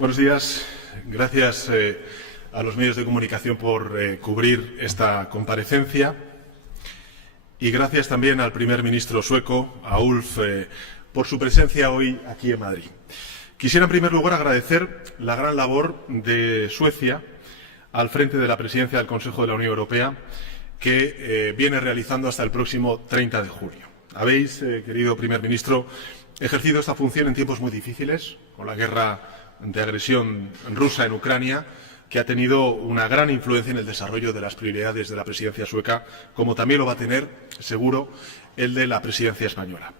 Buenos días. Gracias a los medios de comunicación por cubrir esta comparecencia y gracias también al primer ministro sueco, a Ulf, por su presencia hoy aquí en Madrid. Quisiera en primer lugar agradecer la gran labor de Suecia al frente de la presidencia del Consejo de la Unión Europea que viene realizando hasta el próximo 30 de julio. Habéis, querido primer ministro, ejercido esta función en tiempos muy difíciles, con la guerra de agresión rusa en Ucrania, que ha tenido una gran influencia en el desarrollo de las prioridades de la presidencia sueca, como también lo va a tener, seguro, el de la presidencia española.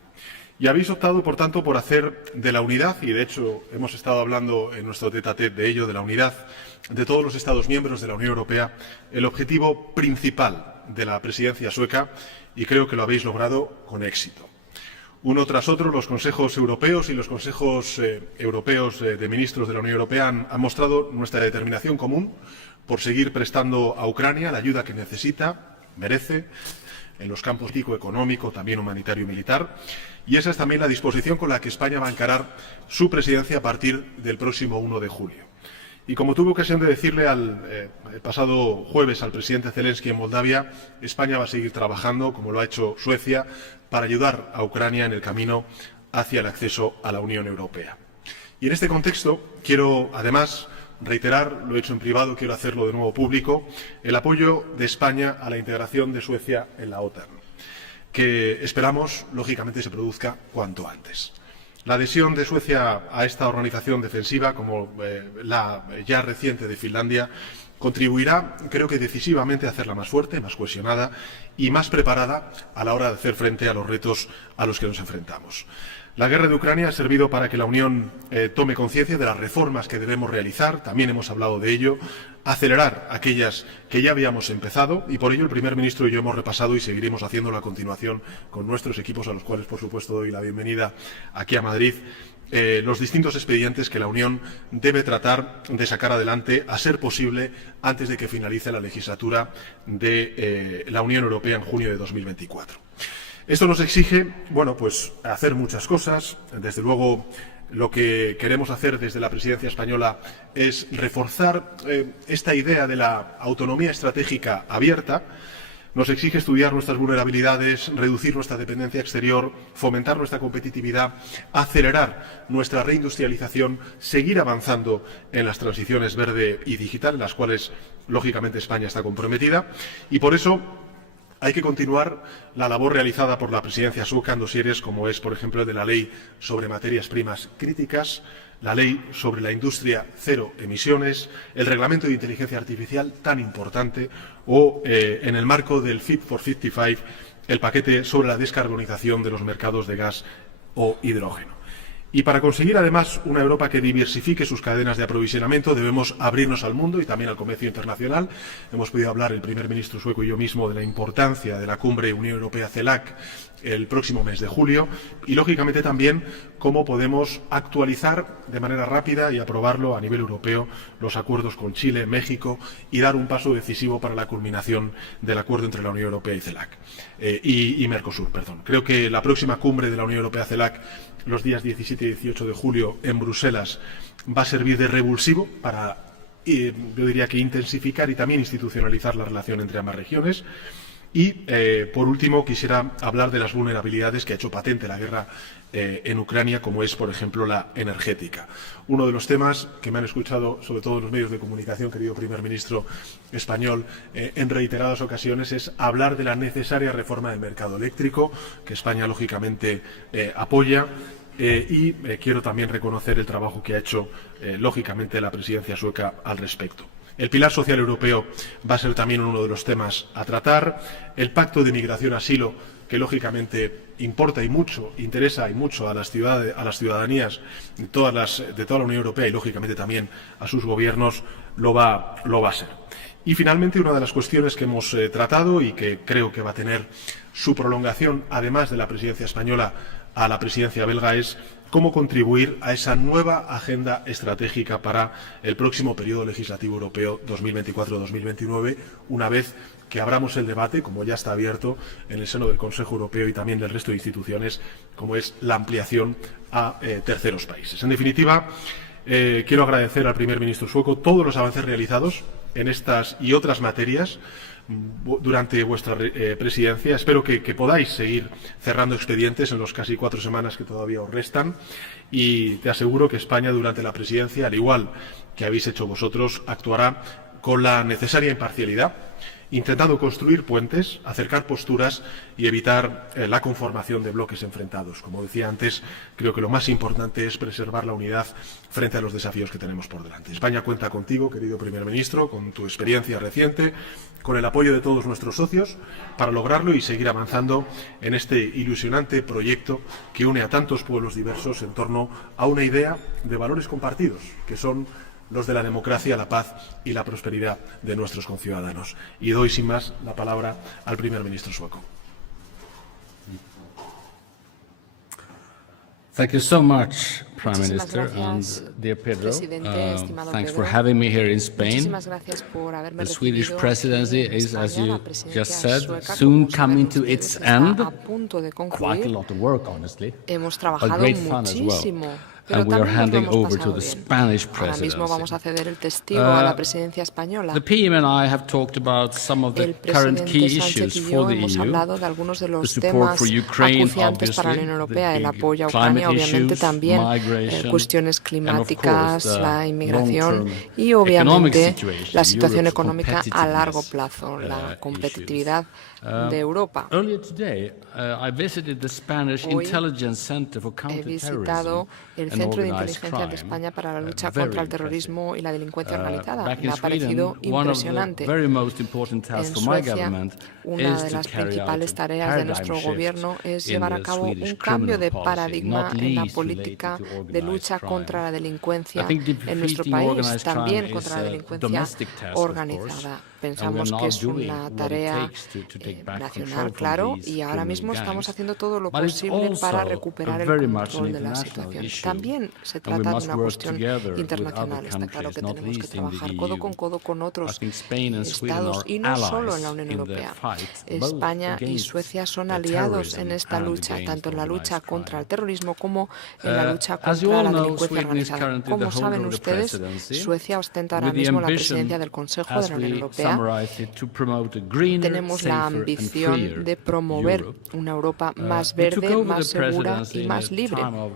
Y habéis optado, por tanto, por hacer de la unidad, y de hecho hemos estado hablando en nuestro tete-a-tete de ello, de la unidad de todos los Estados miembros de la Unión Europea, el objetivo principal de la presidencia sueca, y creo que lo habéis logrado con éxito. Uno tras otro, los consejos europeos y los consejos europeos de ministros de la Unión Europea han mostrado nuestra determinación común por seguir prestando a Ucrania la ayuda que necesita, merece, en los campos político, económico, también humanitario y militar. Y esa es también la disposición con la que España va a encarar su presidencia a partir del próximo 1 de julio. Y como tuve ocasión de decirle el pasado jueves al presidente Zelensky en Moldavia, España va a seguir trabajando, como lo ha hecho Suecia, para ayudar a Ucrania en el camino hacia el acceso a la Unión Europea. Y en este contexto quiero, además, reiterar, lo he hecho en privado, quiero hacerlo de nuevo público, el apoyo de España a la integración de Suecia en la OTAN, que esperamos, lógicamente, se produzca cuanto antes. La adhesión de Suecia a esta organización defensiva, como la ya reciente de Finlandia, contribuirá, creo que decisivamente, a hacerla más fuerte, más cohesionada y más preparada a la hora de hacer frente a los retos a los que nos enfrentamos. La guerra de Ucrania ha servido para que la Unión tome conciencia de las reformas que debemos realizar, también hemos hablado de ello, acelerar aquellas que ya habíamos empezado y por ello el primer ministro y yo hemos repasado y seguiremos haciéndolo a continuación con nuestros equipos, a los cuales por supuesto doy la bienvenida aquí a Madrid, los distintos expedientes que la Unión debe tratar de sacar adelante, a ser posible, antes de que finalice la legislatura de la Unión Europea en junio de 2024. Esto nos exige, bueno, pues hacer muchas cosas. Desde luego, lo que queremos hacer desde la presidencia española es reforzar esta idea de la autonomía estratégica abierta. Nos exige estudiar nuestras vulnerabilidades, reducir nuestra dependencia exterior, fomentar nuestra competitividad, acelerar nuestra reindustrialización, seguir avanzando en las transiciones verde y digital, en las cuales, lógicamente, España está comprometida. Y por eso hay que continuar la labor realizada por la presidencia sueca en dosieres como es, por ejemplo, el de la Ley sobre materias primas críticas, la Ley sobre la industria cero emisiones, el Reglamento de inteligencia artificial tan importante o, en el marco del Fit for 55, el paquete sobre la descarbonización de los mercados de gas o hidrógeno. Y para conseguir, además, una Europa que diversifique sus cadenas de aprovisionamiento, debemos abrirnos al mundo y también al comercio internacional. Hemos podido hablar, el primer ministro sueco y yo mismo, de la importancia de la cumbre Unión Europea-CELAC el próximo mes de julio y, lógicamente, también cómo podemos actualizar de manera rápida y aprobarlo a nivel europeo los acuerdos con Chile, México y dar un paso decisivo para la culminación del acuerdo entre la Unión Europea y CELAC y Mercosur. Creo que la próxima cumbre de la Unión Europea-CELAC, los días 17 y 18 de julio en Bruselas, va a servir de revulsivo para, yo diría que intensificar y también institucionalizar la relación entre ambas regiones. Y, por último, quisiera hablar de las vulnerabilidades que ha hecho patente la guerra en Ucrania, como es, por ejemplo, la energética. Uno de los temas que me han escuchado, sobre todo en los medios de comunicación, querido primer ministro español, en reiteradas ocasiones, es hablar de la necesaria reforma del mercado eléctrico, que España, lógicamente, apoya. Y quiero también reconocer el trabajo que ha hecho, lógicamente, la presidencia sueca al respecto. El pilar social europeo va a ser también uno de los temas a tratar. El pacto de migración-asilo, que lógicamente importa y mucho, interesa y mucho a las ciudadanías de toda la Unión Europea y lógicamente también a sus gobiernos, lo va a ser. Y finalmente, una de las cuestiones que hemos tratado y que creo que va a tener su prolongación, además de la presidencia española, a la presidencia belga, es cómo contribuir a esa nueva agenda estratégica para el próximo periodo legislativo europeo 2024-2029, una vez que abramos el debate, como ya está abierto en el seno del Consejo Europeo y también del resto de instituciones, como es la ampliación a terceros países. En definitiva, Quiero agradecer al primer ministro sueco todos los avances realizados en estas y otras materias durante vuestra presidencia. Espero que podáis seguir cerrando expedientes en los casi 4 semanas que todavía os restan, y te aseguro que España durante la presidencia, al igual que habéis hecho vosotros, actuará con la necesaria imparcialidad, intentando construir puentes, acercar posturas y evitar la conformación de bloques enfrentados. Como decía antes, creo que lo más importante es preservar la unidad frente a los desafíos que tenemos por delante. España cuenta contigo, querido primer ministro, con tu experiencia reciente, con el apoyo de todos nuestros socios para lograrlo y seguir avanzando en este ilusionante proyecto que une a tantos pueblos diversos en torno a una idea de valores compartidos, que son los de la democracia, la paz y la prosperidad de nuestros conciudadanos. Y doy sin más la palabra al primer ministro sueco. Thank you so much, Prime Minister, and dear Pedro, thanks for having me here in Spain. The Swedish presidency is, as you just said, soon coming to its end. Quite a lot of work, honestly, but great fun as well. And we are handing over to the Spanish presidency. The PM and I have talked about some of the current key issues for the EU, the support for Ukraine, obviously, the climate issues, migration, cuestiones climáticas, and of course, la inmigración y obviamente la situación económica a largo plazo, la competitividad de Europa. Earlier today, I visited the Spanish Intelligence Center for He visitado Counterterrorism el and Centro de Organized Inteligencia de Crime. España para la lucha Very contra el impressive. terrorismo y la delincuencia organizada. Back Me in ha parecido Sweden, one of the impresionante. very most important En tasks for my Suecia, government una is de to las carry out principales a tareas de paradigm nuestro shift gobierno es in llevar a the cabo Swedish un cambio de criminal policy, paradigma not en la least política related to de organized lucha crime. contra la delincuencia I think en nuestro defeating país, organized también crime contra is la a delincuencia domestic task, of course, organizada. and Pensamos we're que now es doing una what it tarea takes to take back nacional, control claro, from these y ahora mismo criminal estamos gangs. haciendo todo lo But it's posible para also recuperar a el very much control an de la international situación. issue, También se and we trata de must una work cuestión together with internacional. other Está claro countries, que not tenemos que least in the trabajar codo con EU. codo con I otros think Spain and Sweden estados are y no solo en la allies Unión in the Europea. fight, both España y against Suecia son aliados en terrorism esta and lucha, against tanto en la lucha organized contra crime. el terrorismo como en la lucha As you contra all la know, delincuencia Sweden is organizada. currently the Como holder saben of the ustedes, presidency, Suecia ostenta ahora with the mismo la ambition, presidencia del Consejo de as la Unión we Europea. summarize it, to promote a greener, Tenemos la safer and ambición freer de promover Europe. una Europa más We took verde, over más the segura presidency y in más a libre. time of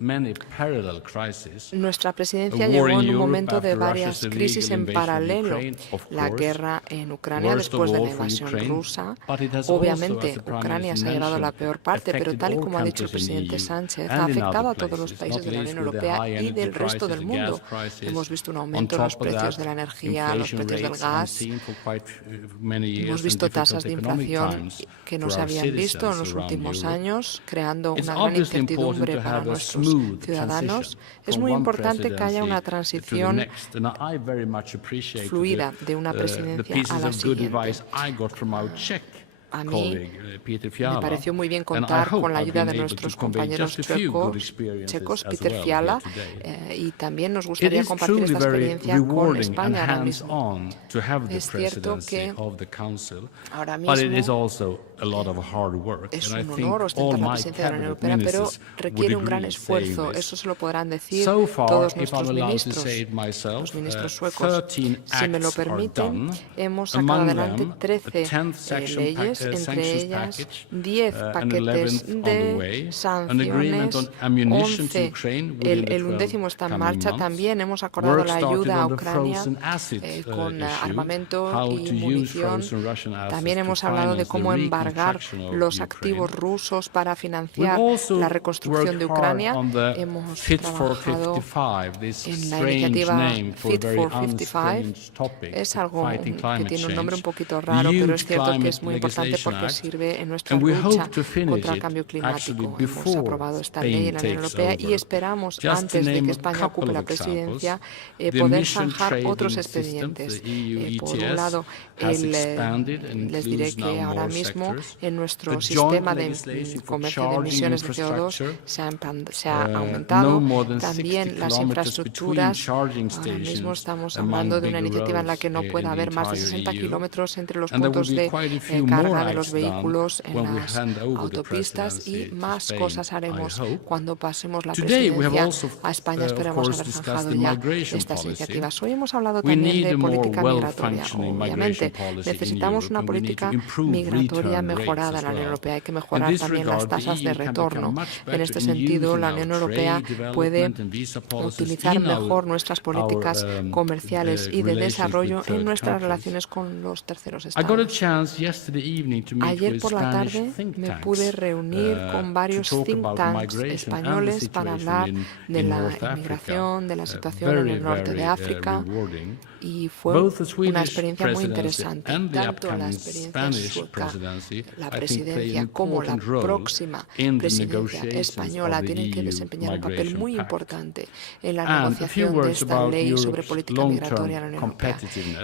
many parallel crises. Nuestra presidencia A llegó war in en un Europe momento de after varias Russia's crisis illegal en invasion of paralelo. Ukraine, of La course. guerra en Ucrania Worst of después de all la for invasión Ukraine, rusa. but it has also, Obviamente, as the Prime Ucrania se Minister ha llevado la mentioned, peor parte, pero affected tal y all como ha dicho el countries in the presidente EU Sánchez, ha and in afectado a other todos los places, países not de la least Unión with the Europea high y energy del resto crisis, del the mundo. gas crisis. Hemos visto un On aumento en los top of precios that, de la energía, los inflation precios del rates gas. unseen for quite many years Hemos and visto difficult tasas de economic inflación times que no for se our habían visto en citizens los around últimos Europe. años, creando It's una gran obviously important incertidumbre to para have a nuestros smooth ciudadanos. transition Es from muy one importante que haya una presidency to the transición next, and I very much appreciate fluida de una the presidencia a pieces la of good siguiente. advice I got from our Czech A mí colleague, Peter me Fiala, pareció muy bien and I contar hope con la I've ayuda been de able nuestros to convey compañeros just a few good checos, experiences as Peter well Fiala, here today. y también nos It gustaría is compartir truly esta very experiencia con rewarding and España ahora mismo. hands-on to have the Es cierto presidency que of the Council, ahora but it is mismo also a lot of hard work. es And I un think honor all ostentar la my presidencia de la Unión cabinet Europea, pero ministers would requiere un gran agree saying esfuerzo. this. Eso se lo podrán decir So far, todos if I'm nuestros allowed to ministros, say it myself, los ministros suecos. 13 Si me lo acts are permiten, done. hemos sacado Among adelante them, 13 a 10th sanction leyes, entre sanctions ellas package, 10 and paquetes 11th on the way, de an agreement on sanciones, ammunition to 11. Ukraine within the El 12 undécimo está en coming marcha. months. También hemos acordado Work la started ayuda a on the Ucrania frozen acid con issue, armamento how y to use munición. frozen Russian assets También to hemos hablado de finance cómo the embargar reconstruction of los Ukraine. activos rusos para We've financiar also la reconstrucción de worked hard Ucrania. on the Hemos Fit for trabajado 55, this en la strange iniciativa name for a Fit very for 55. unstrange topic, Es algo fighting que climate tiene un nombre un change, poquito raro, pero es huge cierto que climate es muy importante legislation porque act, sirve en nuestra and we lucha hope to finish contra el it cambio actually climático. Hemos before aprobado esta Spain ley en la Unión takes Europea y over. esperamos, Just to antes de name que a España couple ocupe la of presidencia, examples, the poder emission zanjar trading otros system, expedientes. the EU Por un ETS, lado, has expanded and les diré includes que now ahora more mismo sectors. en nuestro The sistema joint de legislation for comercio de charging emisiones de CO2 infrastructure, se ha aumentado. no more than 60 También las kilometers between infraestructuras. charging Ahora mismo stations estamos among hablando de una bigger iniciativa en la que no roads pueda in the haber más de entire 60 EU. kilómetros entre los And there puntos will be de quite a few more carga seguridad de los vehículos en las autopistas y más cosas haremos cuando pasemos la presidencia a España. Esperamos haber zanjado ya estas iniciativas. Hoy hemos hablado también de política migratoria. Obviamente, necesitamos una política migratoria mejorada en la Unión Europea. Hay que mejorar también las tasas de retorno. En este sentido, la Unión Europea puede utilizar mejor nuestras políticas comerciales y de desarrollo en nuestras relaciones con los terceros estados. Ayer por la tarde me pude reunir con varios think tanks españoles para hablar de la inmigración, de la situación en el norte de África, y fue una experiencia muy interesante. Tanto la experiencia sueca, la presidencia, como la próxima presidencia española tienen que desempeñar un papel muy importante en la negociación de esta ley sobre política migratoria en la Unión Europea.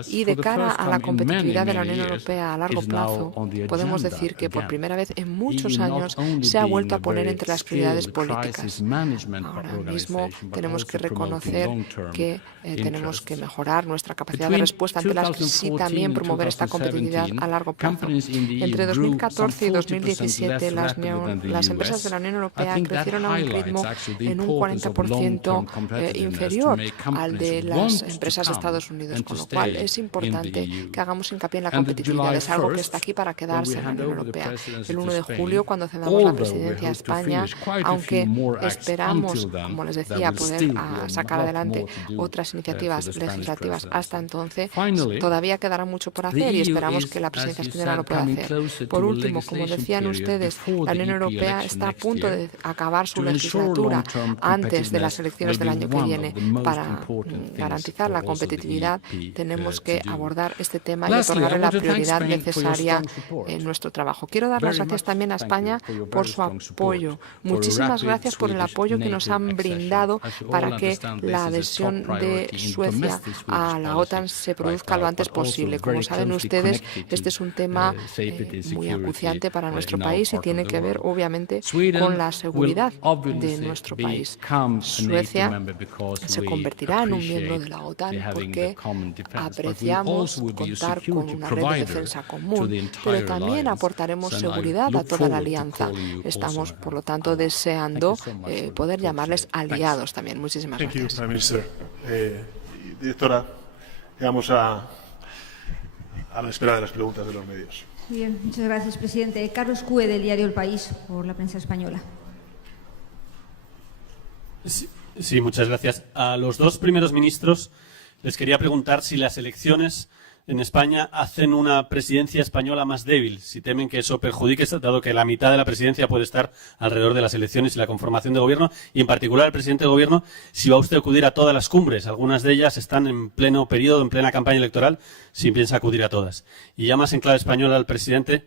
Y de cara a la competitividad de la Unión Europea a largo plazo, podemos decir que por primera vez en muchos años se ha vuelto a poner entre las prioridades políticas. Ahora mismo tenemos que reconocer que tenemos que mejorar nuestra capacidad de respuesta ante las crisis y también promover esta competitividad a largo plazo. Entre 2014 y 2017, las empresas de la Unión Europea crecieron a un ritmo en un 40% inferior al de las empresas de Estados Unidos, con lo cual es importante que hagamos hincapié en la competitividad. Es algo que está aquí para quedarse en la Unión Europea. El 1 de julio, cuando cedamos la presidencia a España, aunque esperamos, como les decía, poder sacar adelante otras iniciativas legislativas hasta entonces, todavía quedará mucho por hacer y esperamos que la presidencia española lo pueda hacer. Por último, como decían ustedes, la Unión Europea está a punto de acabar su legislatura antes de las elecciones del año que viene. Para garantizar la competitividad, tenemos que abordar este tema y otorgarle la prioridad necesaria en nuestro trabajo. Quiero dar las gracias también a España por su apoyo. Muchísimas gracias por el apoyo que nos han brindado para que la adhesión de Suecia a la OTAN se produzca lo antes posible. Como saben ustedes, este es un tema muy acuciante para nuestro país y tiene que ver, obviamente, con la seguridad de nuestro país. Suecia se convertirá en un miembro de la OTAN porque apreciamos contar con una red de defensa común, pero también aportaremos seguridad a toda la alianza. Estamos, por lo tanto, deseando poder llamarles aliados también. Muchísimas gracias. Prime Minister. Directora, quedamos a la espera de las preguntas de los medios. Bien, muchas gracias, presidente. Carlos Cue, del diario El País, por la prensa española. Sí, muchas gracias. A los dos primeros ministros les quería preguntar si las elecciones en España hacen una presidencia española más débil, si temen que eso perjudique, dado que la mitad de la presidencia puede estar alrededor de las elecciones y la conformación de gobierno, y en particular el presidente de gobierno, si va usted a acudir a todas las cumbres. Algunas de ellas están en pleno periodo, en plena campaña electoral, si piensa acudir a todas. Y ya más en clave española al presidente,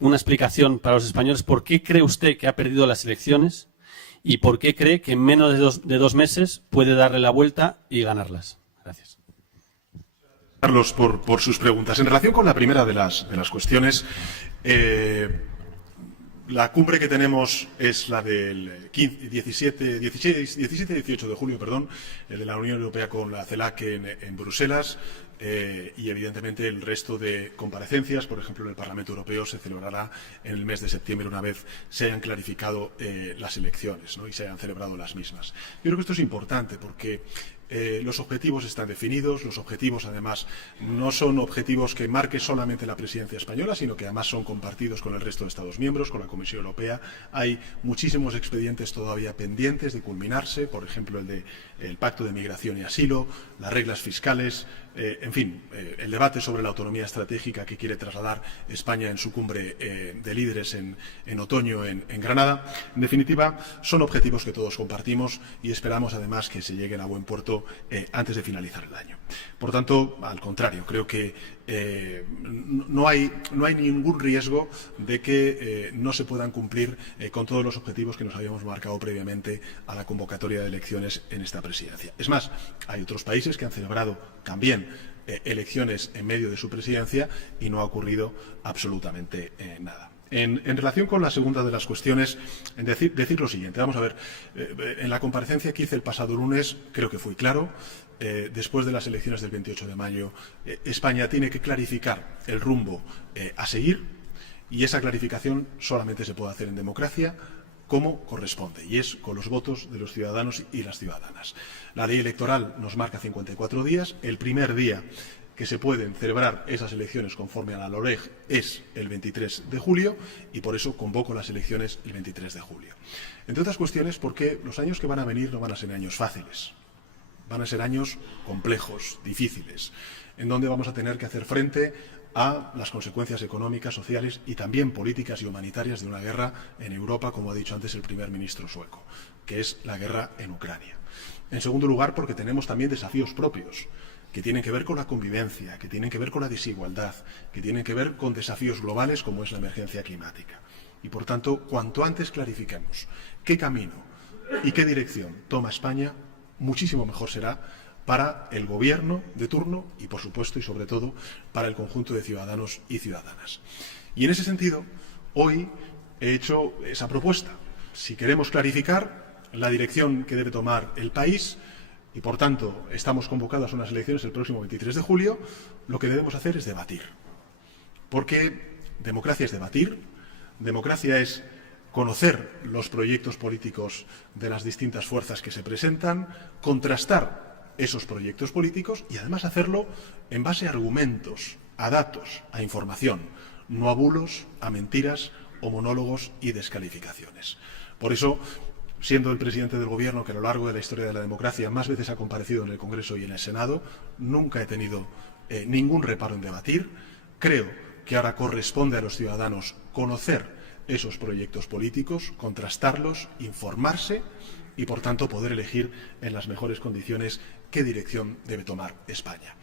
una explicación para los españoles, ¿por qué cree usted que ha perdido las elecciones y por qué cree que en menos de dos meses puede darle la vuelta y ganarlas? Gracias. Carlos, por sus preguntas. En relación con la primera de las cuestiones, la cumbre que tenemos es la del 17 y 18 de julio, de la Unión Europea con la CELAC en Bruselas, y evidentemente el resto de comparecencias, por ejemplo en el Parlamento Europeo, se celebrará en el mes de septiembre una vez se hayan clarificado las elecciones, ¿no? Y se hayan celebrado las mismas. Yo creo que esto es importante porque los objetivos están definidos, los objetivos además no son objetivos que marque solamente la presidencia española, sino que además son compartidos con el resto de Estados miembros, con la Comisión Europea. Hay muchísimos expedientes todavía pendientes de culminarse, por ejemplo el Pacto de Migración y Asilo, las reglas fiscales, en fin, el debate sobre la autonomía estratégica que quiere trasladar España en su cumbre de líderes en otoño en Granada. En definitiva, son objetivos que todos compartimos y esperamos además que se lleguen a buen puerto antes de finalizar el año. Por tanto, al contrario, creo que no hay ningún riesgo de que no se puedan cumplir con todos los objetivos que nos habíamos marcado previamente a la convocatoria de elecciones en esta presidencia. Es más, hay otros países que han celebrado también elecciones en medio de su presidencia y no ha ocurrido absolutamente nada. En relación con la segunda de las cuestiones, decir lo siguiente. Vamos a ver, en la comparecencia que hice el pasado lunes creo que fui claro. Después de las elecciones del 28 de mayo, España tiene que clarificar el rumbo a seguir. Y esa clarificación solamente se puede hacer en democracia, como corresponde, y es con los votos de los ciudadanos y las ciudadanas. La ley electoral nos marca 54 días. El primer día que se pueden celebrar esas elecciones conforme a la LOREG es el 23 de julio y por eso convoco las elecciones el 23 de julio. Entre otras cuestiones porque los años que van a venir no van a ser años fáciles, van a ser años complejos, difíciles, en donde vamos a tener que hacer frente a las consecuencias económicas, sociales y también políticas y humanitarias de una guerra en Europa, como ha dicho antes el primer ministro sueco, que es la guerra en Ucrania. En segundo lugar, porque tenemos también desafíos propios, que tienen que ver con la convivencia, que tienen que ver con la desigualdad, que tienen que ver con desafíos globales como es la emergencia climática. Y, por tanto, cuanto antes clarifiquemos qué camino y qué dirección toma España, muchísimo mejor será para el gobierno de turno y, por supuesto, y sobre todo, para el conjunto de ciudadanos y ciudadanas. Y en ese sentido, hoy he hecho esa propuesta. Si queremos clarificar la dirección que debe tomar el país, y por tanto estamos convocados a unas elecciones el próximo 23 de julio, lo que debemos hacer es debatir. Porque democracia es debatir, democracia es conocer los proyectos políticos de las distintas fuerzas que se presentan, contrastar esos proyectos políticos y además hacerlo en base a argumentos, a datos, a información, no a bulos, a mentiras o monólogos y descalificaciones. Por eso, siendo el presidente del Gobierno que a lo largo de la historia de la democracia más veces ha comparecido en el Congreso y en el Senado, nunca he tenido ningún reparo en debatir. Creo que ahora corresponde a los ciudadanos conocer esos proyectos políticos, contrastarlos, informarse y, por tanto, poder elegir en las mejores condiciones qué dirección debe tomar España.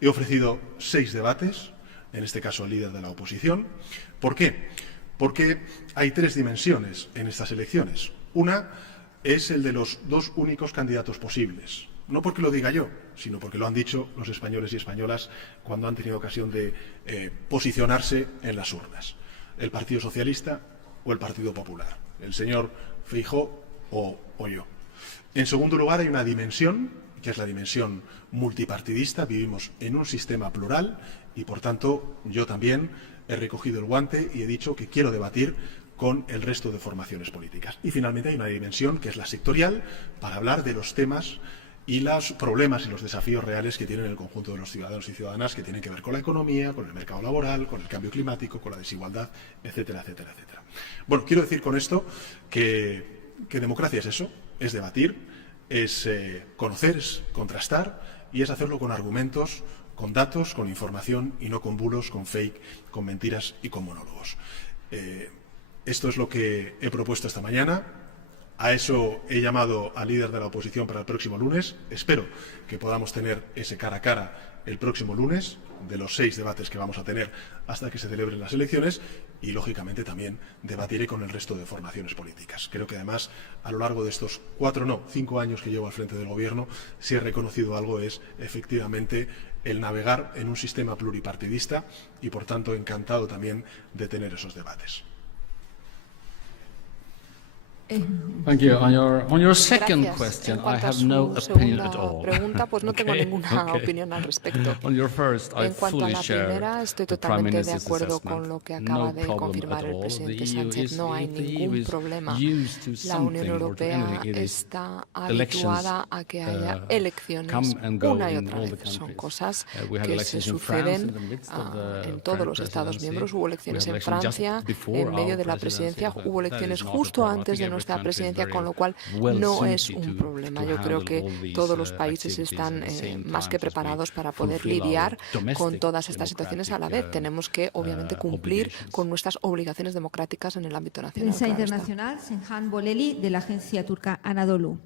He ofrecido 6 debates, en este caso al líder de la oposición. ¿Por qué? Porque hay 3 dimensiones en estas elecciones. Una es el de los 2 únicos candidatos posibles. No porque lo diga yo, sino porque lo han dicho los españoles y españolas cuando han tenido ocasión de posicionarse en las urnas. El Partido Socialista o el Partido Popular. El señor Feijóo o yo. En segundo lugar, hay una dimensión, que es la dimensión multipartidista. Vivimos en un sistema plural y, por tanto, yo también he recogido el guante y he dicho que quiero debatir con el resto de formaciones políticas. Y finalmente hay una dimensión que es la sectorial, para hablar de los temas y los problemas y los desafíos reales que tienen el conjunto de los ciudadanos y ciudadanas, que tienen que ver con la economía, con el mercado laboral, con el cambio climático, con la desigualdad, etcétera, etcétera, etcétera. Bueno, quiero decir con esto que democracia es eso, es debatir, es conocer, es contrastar y es hacerlo con argumentos, con datos, con información y no con bulos, con fake, con mentiras y con monólogos. Esto es lo que he propuesto esta mañana. A eso he llamado al líder de la oposición para el próximo lunes. Espero que podamos tener ese cara a cara el próximo lunes, de los 6 debates que vamos a tener hasta que se celebren las elecciones, y lógicamente también debatiré con el resto de formaciones políticas. Creo que además a lo largo de estos 5 años que llevo al frente del Gobierno, si he reconocido algo es efectivamente el navegar en un sistema pluripartidista y, por tanto, encantado también de tener esos debates. Thank you. On your second question, I have no opinion at all. Pregunta, pues no tengo ninguna opinión al respecto. On your first, I en cuanto a fully la primera, estoy totalmente de acuerdo con lo que acaba de confirmar el presidente Sánchez. No hay ningún problema. La Unión Europea está habituada a que haya elecciones una y otra vez. Son cosas que se suceden en todos los Estados miembros. Hubo elecciones en Francia en medio de la presidencia, hubo elecciones justo antes de nuestra presidencia, con lo cual no es un problema. Yo creo que todos los países están más que preparados para poder lidiar con todas estas situaciones a la vez. Tenemos que, obviamente, cumplir con nuestras obligaciones democráticas en el ámbito nacional. Prensa internacional, Senhan Boleli, de la agencia turca Anadolu.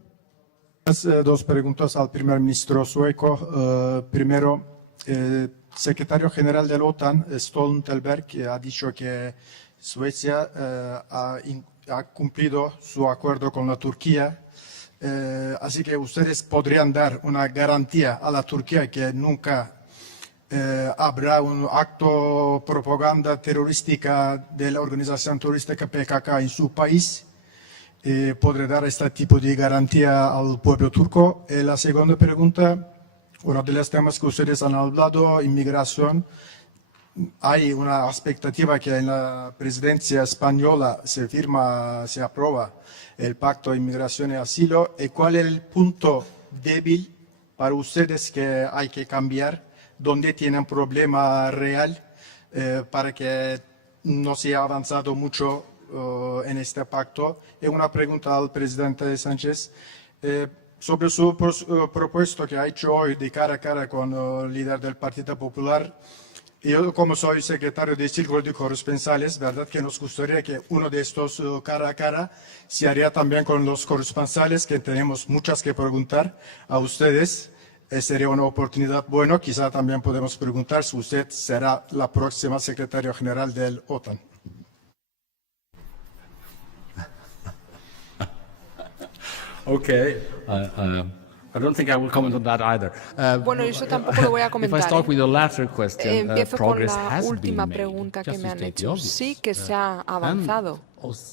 2 preguntas al primer ministro sueco. Primero, el secretario general de la OTAN, Stoltenberg, ha dicho que Suecia ha cumplido su acuerdo con la Turquía, así que ustedes podrían dar una garantía a la Turquía que nunca habrá un acto propaganda terrorística de la organización turística PKK en su país. ¿Podré dar este tipo de garantía al pueblo turco? La segunda pregunta, uno de los temas que ustedes han hablado, inmigración. hay una expectativa que en la presidencia española se aprueba el Pacto de Inmigración y Asilo. ¿Y cuál es el punto débil para ustedes que hay que cambiar? ¿Dónde tienen problema real para que no se ha avanzado mucho en este pacto? Y una pregunta al presidente Sánchez. Sobre su propuesto que ha hecho hoy de cara a cara con el líder del Partido Popular, yo como soy secretario de Círculo de Corresponsales, verdad que nos gustaría que uno de estos cara a cara se haría también con los corresponsales, que tenemos muchas que preguntar a ustedes. Sería una oportunidad buena. Quizá también podemos preguntar si usted será la próxima secretaria general del OTAN. Okay. I don't think I will comment on that either. Bueno, eso tampoco lo voy a comentar. If I start with the latter question, empiezo con progress la has última been pregunta made. que me han Just to state the hecho. obvious. Sí que se ha avanzado.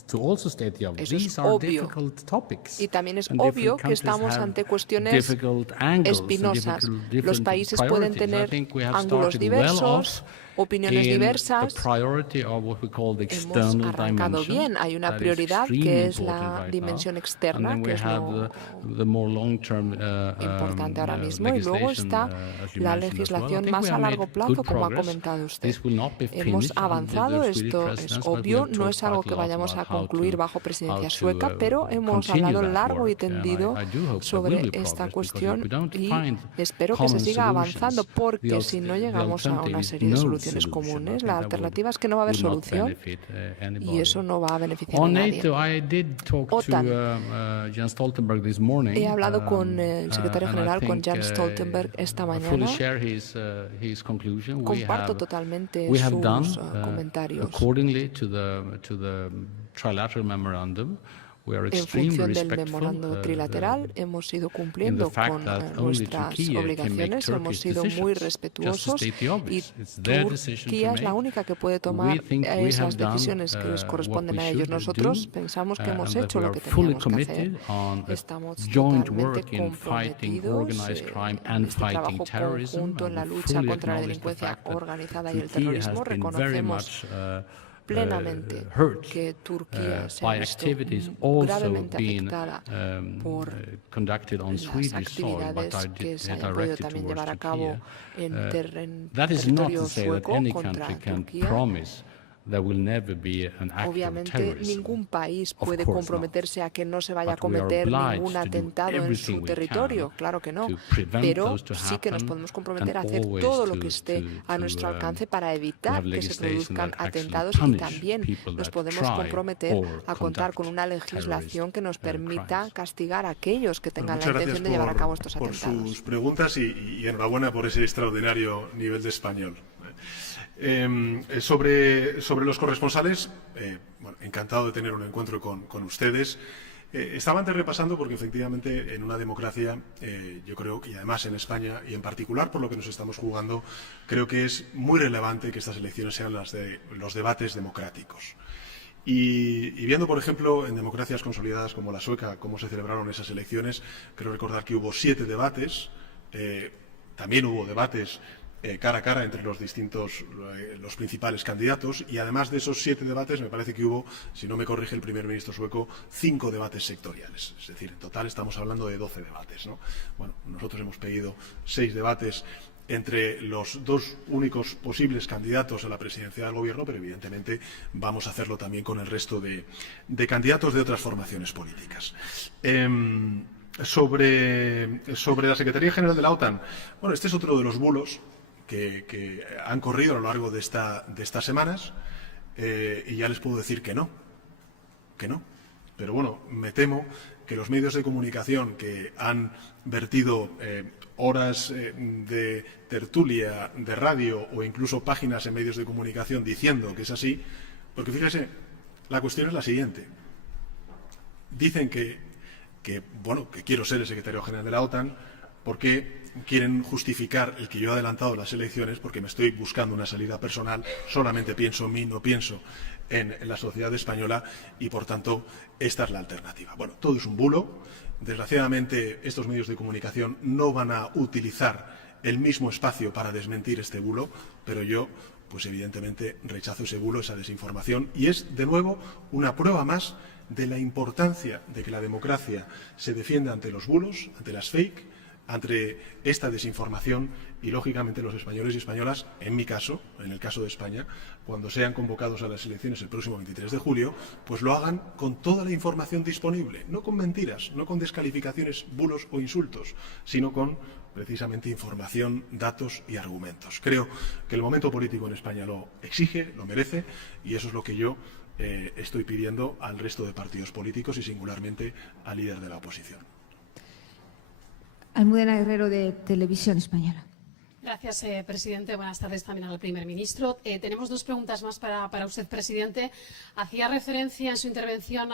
To also state the obvious, Eso es these are obvio. difficult topics. Y también es And obvio different que countries estamos have ante cuestiones difficult angles and espinosas. different Los países pueden priorities. I tener think we have ángulos started diversos, opiniones in diversas. the priority of what we call the Hemos external arrancado dimension. bien. Hay una That is prioridad extremely que es important la right dimensión now. externa, And then que we es have lo the more long-term importante ahora mismo. Y luego está la legislación más a largo plazo, como ha comentado usted. Hemos avanzado, esto es obvio, no es algo que vayamos a concluir bajo presidencia sueca, pero hemos hablado largo y tendido sobre esta cuestión y espero que se siga avanzando, porque si no llegamos a una serie de soluciones comunes, la alternativa es que no va a haber solución y eso no va a beneficiar a nadie. OTAN. He hablado con el secretario general, con Jens Stoltenberg, esta mañana. Comparto totalmente sus comentarios. En función del memorando trilateral, hemos ido cumpliendo con nuestras obligaciones, hemos sido muy respetuosos y Turquía es la única que puede tomar esas decisiones que les corresponden a ellos. Nosotros pensamos que hemos hecho lo que teníamos que hacer. Estamos totalmente comprometidos en este trabajo conjunto en la lucha contra la delincuencia organizada y el terrorismo. Reconocemos plenamente que Turquía se ha visto gravemente afectada por las actividades que se hayan podido también llevar a cabo en territorio sueco contra Turquía. Obviamente, ningún país puede comprometerse a que no se vaya a cometer ningún atentado en su territorio, claro que no, pero sí que nos podemos comprometer a hacer todo lo que esté a nuestro alcance para evitar que se produzcan atentados y también nos podemos comprometer a contar con una legislación que nos permita castigar a aquellos que tengan la intención de llevar a cabo estos atentados. Muchas gracias por sus preguntas y enhorabuena por ese extraordinario nivel de español. Sobre los corresponsales, bueno, encantado de tener un encuentro con ustedes. Estaba antes repasando porque efectivamente en una democracia, yo creo, y además en España y en particular por lo que nos estamos jugando, creo que es muy relevante que estas elecciones sean las de los debates democráticos. Y viendo, por ejemplo, en democracias consolidadas como la sueca, cómo se celebraron esas elecciones, creo recordar que hubo 7 debates, también hubo debates cara a cara entre los principales candidatos, y además de esos 7 debates me parece que hubo, si no me corrige el primer ministro sueco, 5 debates sectoriales. Es decir, en total estamos hablando de 12 debates, ¿no? Bueno, nosotros hemos pedido 6 debates entre los 2 únicos posibles candidatos a la presidencia del gobierno, pero evidentemente vamos a hacerlo también con el resto de candidatos de otras formaciones políticas. Sobre la Secretaría General de la OTAN, bueno, este es otro de los bulos que han corrido a lo largo de estas semanas, y ya les puedo decir que no. Pero bueno, me temo que los medios de comunicación que han vertido horas de tertulia, de radio o incluso páginas en medios de comunicación diciendo que es así, porque fíjese, la cuestión es la siguiente. Dicen que quiero ser el secretario general de la OTAN porque quieren justificar el que yo he adelantado las elecciones porque me estoy buscando una salida personal, solamente pienso en mí, no pienso en la sociedad española y, por tanto, esta es la alternativa. Bueno, todo es un bulo. Desgraciadamente, estos medios de comunicación no van a utilizar el mismo espacio para desmentir este bulo, pero yo pues evidentemente rechazo ese bulo, esa desinformación, y es de nuevo una prueba más de la importancia de que la democracia se defienda ante los bulos, ante las fake, ante esta desinformación, y lógicamente los españoles y españolas, en mi caso, en el caso de España, cuando sean convocados a las elecciones el próximo 23 de julio, pues lo hagan con toda la información disponible, no con mentiras, no con descalificaciones, bulos o insultos, sino con precisamente información, datos y argumentos. Creo que el momento político en España lo exige, lo merece, y eso es lo que yo estoy pidiendo al resto de partidos políticos y singularmente al líder de la oposición. Almudena Guerrero, de Televisión Española. Gracias, presidente. Buenas tardes también al primer ministro. Tenemos dos preguntas más para usted, presidente. Hacía referencia en su intervención,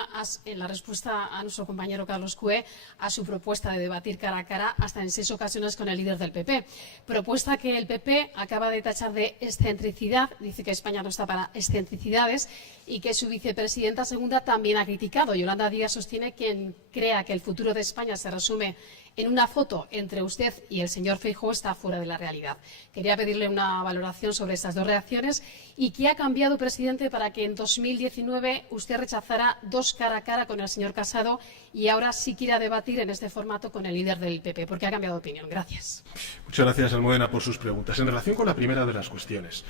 en la respuesta a nuestro compañero Carlos Cue, a su propuesta de debatir cara a cara hasta en 6 ocasiones con el líder del PP. Propuesta que el PP acaba de tachar de excentricidad, dice que España no está para excentricidades, y que su vicepresidenta segunda también ha criticado. Yolanda Díaz sostiene que quien crea que el futuro de España se resume en una foto entre usted y el señor Feijóo está fuera de la realidad. Quería pedirle una valoración sobre estas dos reacciones y qué ha cambiado, presidente, para que en 2019 usted rechazara 2 cara a cara con el señor Casado y ahora sí quiera debatir en este formato con el líder del PP. ¿Por qué ha cambiado de opinión? Gracias. Muchas gracias, Almudena, por sus preguntas. En relación con la primera de las cuestiones,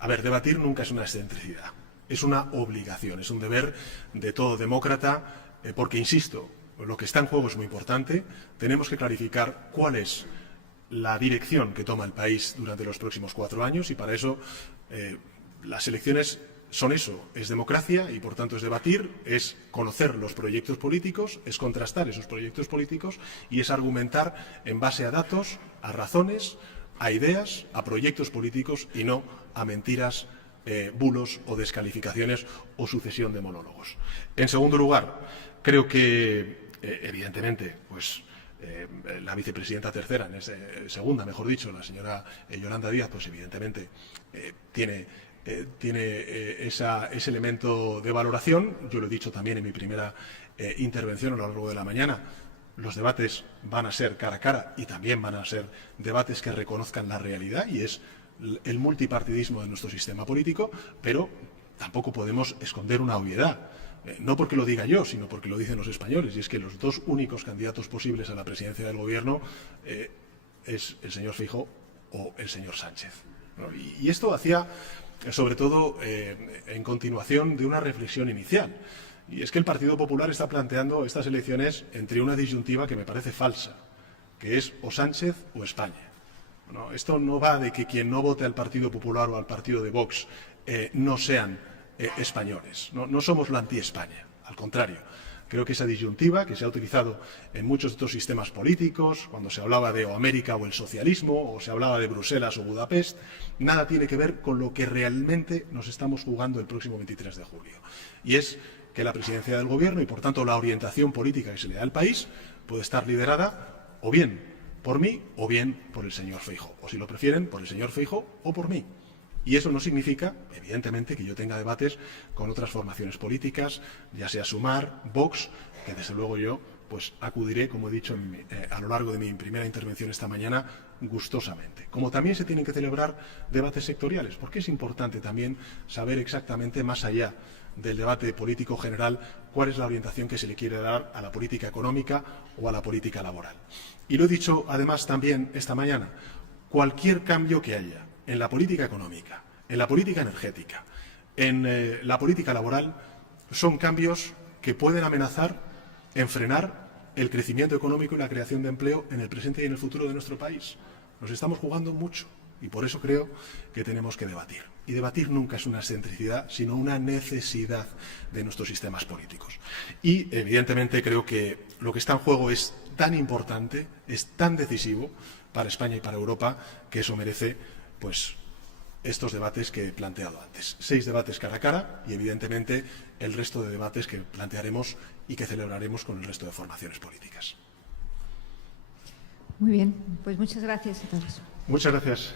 a ver, debatir nunca es una excentricidad, es una obligación, es un deber de todo demócrata, porque, insisto, lo que está en juego es muy importante. Tenemos que clarificar cuál es la dirección que toma el país durante los próximos 4 años y para eso las elecciones son eso, es democracia y por tanto es debatir, es conocer los proyectos políticos, es contrastar esos proyectos políticos y es argumentar en base a datos, a razones, a ideas, a proyectos políticos y no a mentiras, bulos o descalificaciones o sucesión de monólogos. En segundo lugar, creo que evidentemente, pues la vicepresidenta tercera, segunda, mejor dicho, la señora Yolanda Díaz, pues evidentemente tiene ese elemento de valoración. Yo lo he dicho también en mi primera intervención a lo largo de la mañana. Los debates van a ser cara a cara y también van a ser debates que reconozcan la realidad y es el multipartidismo de nuestro sistema político, pero tampoco podemos esconder una obviedad. No porque lo diga yo, sino porque lo dicen los españoles, y es que los 2 únicos candidatos posibles a la presidencia del Gobierno es el señor Feijóo o el señor Sánchez. Y esto hacía, sobre todo, en continuación de una reflexión inicial. Y es que el Partido Popular está planteando estas elecciones entre una disyuntiva que me parece falsa, que es o Sánchez o España. Bueno, esto no va de que quien no vote al Partido Popular o al partido de Vox no sean españoles. No somos la anti-España, al contrario. Creo que esa disyuntiva que se ha utilizado en muchos de estos sistemas políticos, cuando se hablaba de o América o el socialismo, o se hablaba de Bruselas o Budapest, nada tiene que ver con lo que realmente nos estamos jugando el próximo 23 de julio. Y es que la presidencia del Gobierno y, por tanto, la orientación política que se le da al país puede estar liderada o bien por mí o bien por el señor Feijóo. O, si lo prefieren, por el señor Feijóo o por mí. Y eso no significa, evidentemente, que yo tenga debates con otras formaciones políticas, ya sea Sumar, Vox, que desde luego yo pues acudiré, como he dicho a lo largo de mi primera intervención esta mañana, gustosamente. Como también se tienen que celebrar debates sectoriales, porque es importante también saber exactamente, más allá del debate político general, cuál es la orientación que se le quiere dar a la política económica o a la política laboral. Y lo he dicho además también esta mañana, cualquier cambio que haya en la política económica, en la política energética, en la política laboral, son cambios que pueden amenazar en frenar el crecimiento económico y la creación de empleo en el presente y en el futuro de nuestro país. Nos estamos jugando mucho y por eso creo que tenemos que debatir. Y debatir nunca es una excentricidad, sino una necesidad de nuestros sistemas políticos. Y, evidentemente, creo que lo que está en juego es tan importante, es tan decisivo para España y para Europa, que eso merece pues estos debates que he planteado antes. 6 debates cara a cara y, evidentemente, el resto de debates que plantearemos y que celebraremos con el resto de formaciones políticas. Muy bien, pues muchas gracias a todos. Muchas gracias.